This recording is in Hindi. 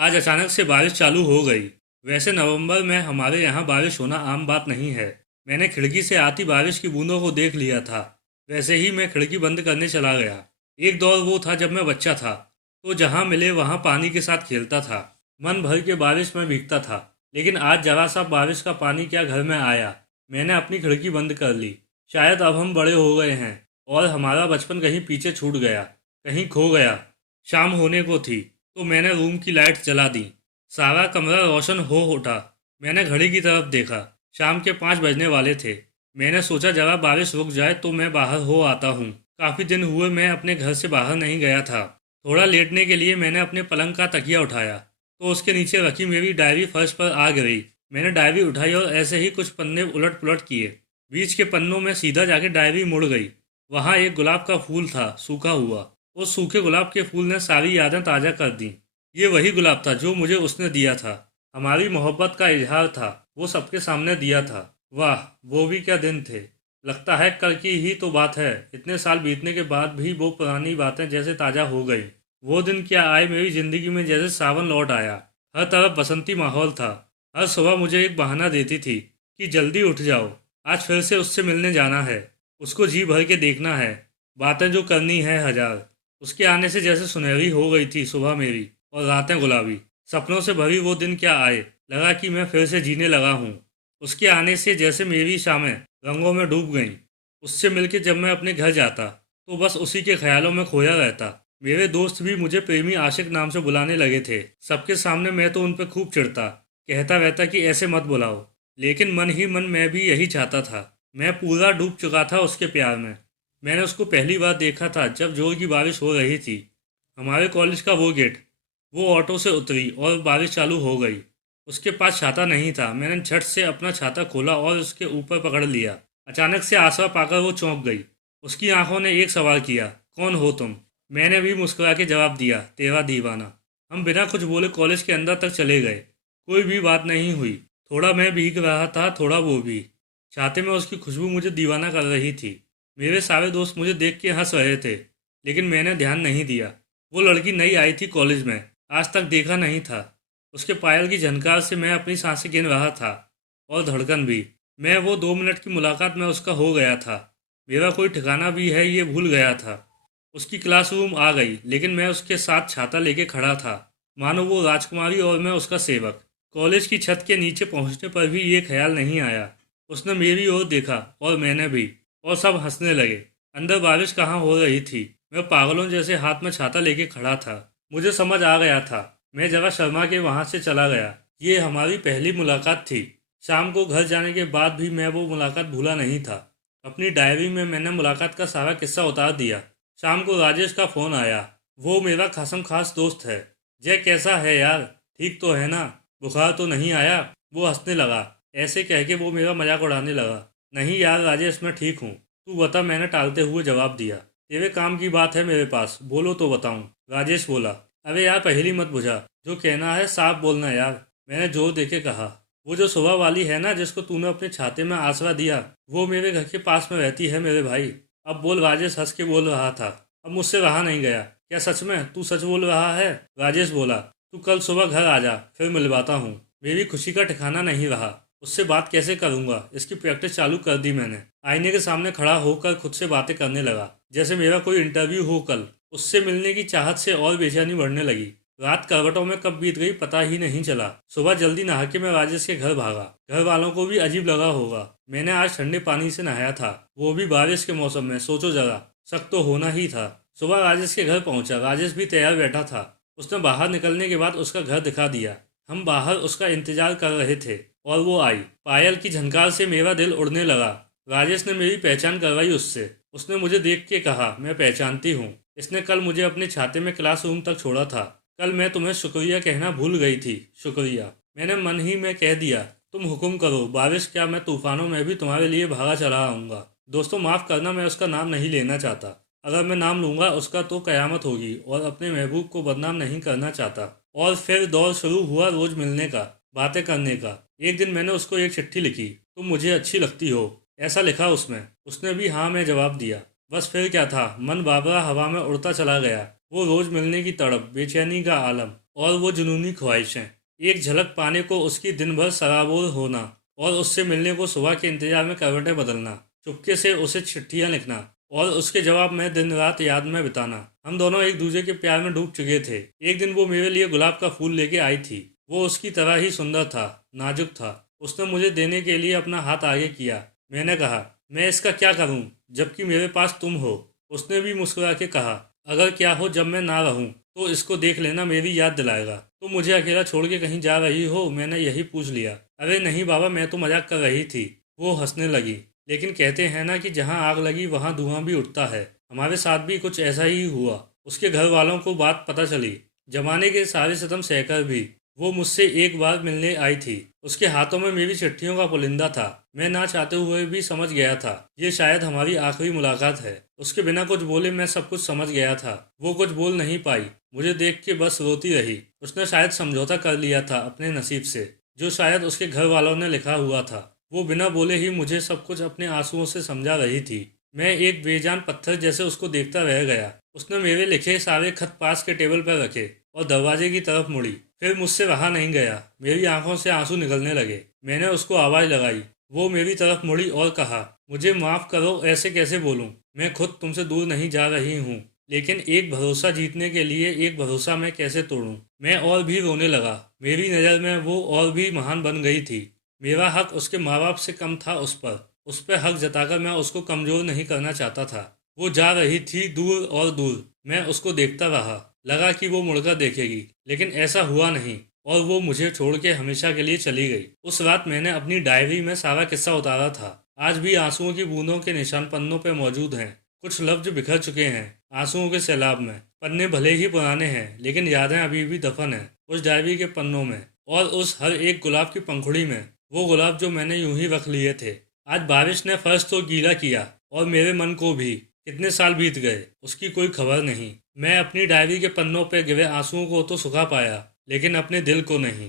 आज अचानक से बारिश चालू हो गई। वैसे नवंबर में हमारे यहाँ बारिश होना आम बात नहीं है। मैंने खिड़की से आती बारिश की बूंदों को देख लिया था। वैसे ही मैं खिड़की बंद करने चला गया। एक दौर वो था जब मैं बच्चा था, तो जहाँ मिले वहाँ पानी के साथ खेलता था। मन भर के बारिश में भीगता था। लेकिन आज जरा सा बारिश का पानी क्या घर में आया। मैंने अपनी खिड़की बंद कर ली। शायद अब हम बड़े हो गए हैं और हमारा बचपन कहीं पीछे छूट गया, कहीं खो गया। शाम होने को थी, तो मैंने रूम की लाइट जला दी। सारा कमरा रोशन हो उठा। मैंने घड़ी की तरफ देखा। शाम के 5 बजने वाले थे। मैंने सोचा जरा बारिश रुक जाए तो मैं बाहर हो आता हूँ। काफ़ी दिन हुए मैं अपने घर से बाहर नहीं गया था। थोड़ा लेटने के लिए मैंने अपने पलंग का तकिया उठाया, तो उसके नीचे रखी मेरी डायरी फर्श पर आ गिरी। मैंने डायरी उठाई और ऐसे ही कुछ पन्ने उलट पुलट किए। बीच के पन्नों में सीधा जाके डायरी मुड़ गई। वहाँ एक गुलाब का फूल था, सूखा हुआ। उस सूखे गुलाब के फूल ने सारी यादें ताज़ा कर दी। ये वही गुलाब था जो मुझे उसने दिया था। हमारी मोहब्बत का इजहार था। वो सबके सामने दिया था। वाह, वो भी क्या दिन थे। लगता है कल की ही तो बात है। इतने साल बीतने के बाद भी वो पुरानी बातें जैसे ताज़ा हो गई। वो दिन क्या आए मेरी ज़िंदगी में जैसे सावन लौट आया। हर तरफ बसंती माहौल था। हर सुबह मुझे एक बहाना देती थी कि जल्दी उठ जाओ, आज फिर से उससे मिलने जाना है, उसको जी भर के देखना है, बातें जो करनी है हजार। उसके आने से जैसे सुनहरी हो गई थी सुबह मेरी, और रातें गुलाबी। सपनों से भरी वो दिन क्या आए, लगा कि मैं फिर से जीने लगा हूँ। उसके आने से जैसे मेरी शामें रंगों में डूब गईं। उससे मिलके जब मैं अपने घर जाता, तो बस उसी के ख्यालों में खोया रहता। मेरे दोस्त भी मुझे प्रेमी आशिक नाम से बुलाने लगे थे। सबके सामने मैं तो उन पर खूब चिढ़ता, कहता रहता कि ऐसे मत बुलाओ। लेकिन मन ही मन मैं भी यही चाहता था। मैं पूरा डूब चुका था उसके प्यार में। मैंने उसको पहली बार देखा था जब जोर की बारिश हो रही थी। हमारे कॉलेज का वो गेट। वो ऑटो से उतरी और बारिश चालू हो गई। उसके पास छाता नहीं था। मैंने झट से अपना छाता खोला और उसके ऊपर पकड़ लिया। अचानक से आसरा पाकर वो चौंक गई। उसकी आंखों ने एक सवाल किया, कौन हो तुम? मैंने भी मुस्कुरा के जवाब दिया, तेरा दीवाना। हम बिना कुछ बोले कॉलेज के अंदर तक चले गए। कोई भी बात नहीं हुई। थोड़ा मैं भीग रहा था, थोड़ा वो भी। छाते में उसकी खुशबू मुझे दीवाना कर रही थी। मेरे सारे दोस्त मुझे देख के हंस रहे थे, लेकिन मैंने ध्यान नहीं दिया। वो लड़की नई आई थी कॉलेज में, आज तक देखा नहीं था। उसके पायल की झनकार से मैं अपनी सांसें गिन रहा था, और धड़कन भी। मैं वो 2 मिनट की मुलाकात में उसका हो गया था। मेरा कोई ठिकाना भी है ये भूल गया था। उसकी क्लासरूम आ गई, लेकिन मैं उसके साथ छाता लेके खड़ा था, मानो वो राजकुमारी और मैं उसका सेवक। कॉलेज की छत के नीचे पहुंचने पर भी ये ख्याल नहीं आया। उसने मेरी ओर देखा और मैंने भी, और सब हंसने लगे। अंदर बारिश कहाँ हो रही थी। मैं पागलों जैसे हाथ में छाता लेके खड़ा था। मुझे समझ आ गया था। मैं जरा शर्मा के वहाँ से चला गया। ये हमारी पहली मुलाकात थी। शाम को घर जाने के बाद भी मैं वो मुलाकात भूला नहीं था। अपनी डायरी में मैंने मुलाकात का सारा किस्सा उतार दिया। शाम को राजेश का फ़ोन आया। वो मेरा खासम खास दोस्त है। जय कैसा है यार, ठीक तो है ना? बुखार तो नहीं आया? वो हंसने लगा। ऐसे कह के वो मेरा मजाक उड़ाने लगा। नहीं यार राजेश, मैं ठीक हूँ। तू बता, मैंने टालते हुए जवाब दिया। तेरे काम की बात है मेरे पास, बोलो तो बताऊँ। राजेश बोला, अरे यार पहेली मत बुझा, जो कहना है साफ बोलना यार। मैंने जोर देके कहा, वो जो सुबह वाली है ना जिसको तूने अपने छाते में आसरा दिया, वो मेरे घर के पास में रहती है मेरे भाई। अब बोल, राजेश हंस के बोल रहा था। अब मुझसे रहा नहीं गया। क्या सच में तू सच बोल रहा है? राजेश बोला, तू कल सुबह घर आ जा, फिर मिलवाता हूँ। मेरी खुशी का ठिकाना नहीं रहा। उससे बात कैसे करूंगा, इसकी प्रैक्टिस चालू कर दी मैंने। आईने के सामने खड़ा होकर खुद से बातें करने लगा, जैसे मेरा कोई इंटरव्यू हो कल। उससे मिलने की चाहत से और बेचैनी बढ़ने लगी। रात करवटों में कब बीत गई पता ही नहीं चला। सुबह जल्दी नहा के मैं राजेश के घर भागा। घर वालों को भी अजीब लगा होगा। मैंने आज ठंडे पानी से नहाया था, वो भी बारिश के मौसम में। सोचो जरा, शक तो होना ही था। सुबह राजेश के घर पहुंचा। राजेश भी तैयार बैठा था। उसने बाहर निकलने के बाद उसका घर दिखा दिया। हम बाहर उसका इंतजार कर रहे थे, और वो आई। पायल की झनकार से मेरा दिल उड़ने लगा। राजेश ने मेरी पहचान करवाई उससे। उसने मुझे देख के कहा, मैं पहचानती हूँ, इसने कल मुझे अपने छाते में क्लासरूम तक छोड़ा था। कल मैं तुम्हें शुक्रिया कहना भूल गई थी। शुक्रिया, मैंने मन ही में कह दिया। तुम हुक्म करो, बारिश क्या मैं तूफानों में भी तुम्हारे लिए भागा चला आऊँगा। दोस्तों माफ़ करना, मैं उसका नाम नहीं लेना चाहता। अगर मैं नाम लूँगा उसका तो कयामत होगी, और अपने महबूब को बदनाम नहीं करना चाहता। और फिर दौर शुरू हुआ रोज़ मिलने का, बातें करने का। एक दिन मैंने उसको एक चिट्ठी लिखी, तुम मुझे अच्छी लगती हो, ऐसा लिखा उसमें। उसने भी हाँ में जवाब दिया। बस फिर क्या था, मन बाबरा हवा में उड़ता चला गया। वो रोज़ मिलने की तड़प, बेचैनी का आलम, और वो जुनूनी ख्वाहिशें। एक झलक पाने को उसकी दिन भर सराबोर होना और उससे मिलने को सुबह के इंतजार में करवटें बदलना, चुपके से उसे चिट्ठियां लिखना और उसके जवाब में दिन रात याद में बिताना। हम दोनों एक दूसरे के प्यार में डूब चुके थे। एक दिन वो मेरे लिए गुलाब का फूल लेके आई थी। वो उसकी तरह ही सुंदर था, नाजुक था। उसने मुझे देने के लिए अपना हाथ आगे किया। मैंने कहा, मैं इसका क्या करूं जबकि मेरे पास तुम हो। उसने भी मुस्कुरा के कहा, अगर क्या हो जब मैं ना रहूं तो इसको देख लेना, मेरी याद दिलाएगा। तुम मुझे अकेला छोड़ के कहीं जा रही हो? मैंने यही पूछ लिया। अरे नहीं बाबा, मैं तो मजाक कर रही थी। वो हंसने लगी। लेकिन कहते हैं ना कि जहां आग लगी वहां धुआं भी उठता है। हमारे साथ भी कुछ ऐसा ही हुआ। उसके घर वालों को बात पता चली। जमाने के सारे सितम सहकर भी वो मुझसे एक बार मिलने आई थी। उसके हाथों में मेरी चिट्ठियों का पुलिंदा था। मैं ना चाहते हुए भी समझ गया था ये शायद हमारी आखिरी मुलाकात है। उसके बिना कुछ बोले मैं सब कुछ समझ गया था। वो कुछ बोल नहीं पाई, मुझे देख के बस रोती रही। उसने शायद समझौता कर लिया था अपने नसीब से, जो शायद उसके घर वालों ने लिखा हुआ था। वो बिना बोले ही मुझे सब कुछ अपने आंसुओं से समझा रही थी। मैं एक बेजान पत्थर जैसे उसको देखता रह गया। उसने मेरे लिखे सारे खत पास के टेबल पर रखे और दरवाजे की तरफ मुड़ी। फिर मुझसे रहा नहीं गया, मेरी आंखों से आंसू निकलने लगे। मैंने उसको आवाज़ लगाई। वो मेरी तरफ मुड़ी और कहा, मुझे माफ़ करो, ऐसे कैसे बोलूं? मैं खुद तुमसे दूर नहीं जा रही हूँ, लेकिन एक भरोसा जीतने के लिए एक भरोसा मैं कैसे तोड़ूं? मैं और भी रोने लगा। मेरी नज़र में वो और भी महान बन गई थी। मेरा हक उसके माँ बाप से कम था उस पर हक जताकर मैं उसको कमज़ोर नहीं करना चाहता था। वो जा रही थी दूर और दूर। मैं उसको देखता रहा। लगा कि वो मुड़कर देखेगी, लेकिन ऐसा हुआ नहीं और वो मुझे छोड़ के हमेशा के लिए चली गई। उस रात मैंने अपनी डायरी में सारा किस्सा उतारा था। आज भी आंसुओं की बूंदों के निशान पन्नों पे मौजूद हैं। कुछ लफ्ज बिखर चुके हैं आंसुओं के सैलाब में। पन्ने भले ही पुराने हैं, लेकिन यादें अभी भी दफन हैं उस डायरी के पन्नों में और उस हर एक गुलाब की पंखुड़ी में। वो गुलाब जो मैंने यूं ही रख लिए थे। आज बारिश ने फर्श तो गीला किया और मेरे मन को भी। कितने साल बीत गए, उसकी कोई खबर नहीं। मैं अपनी डायरी के पन्नों पर गिरे आंसुओं को तो सुखा पाया, लेकिन अपने दिल को नहीं।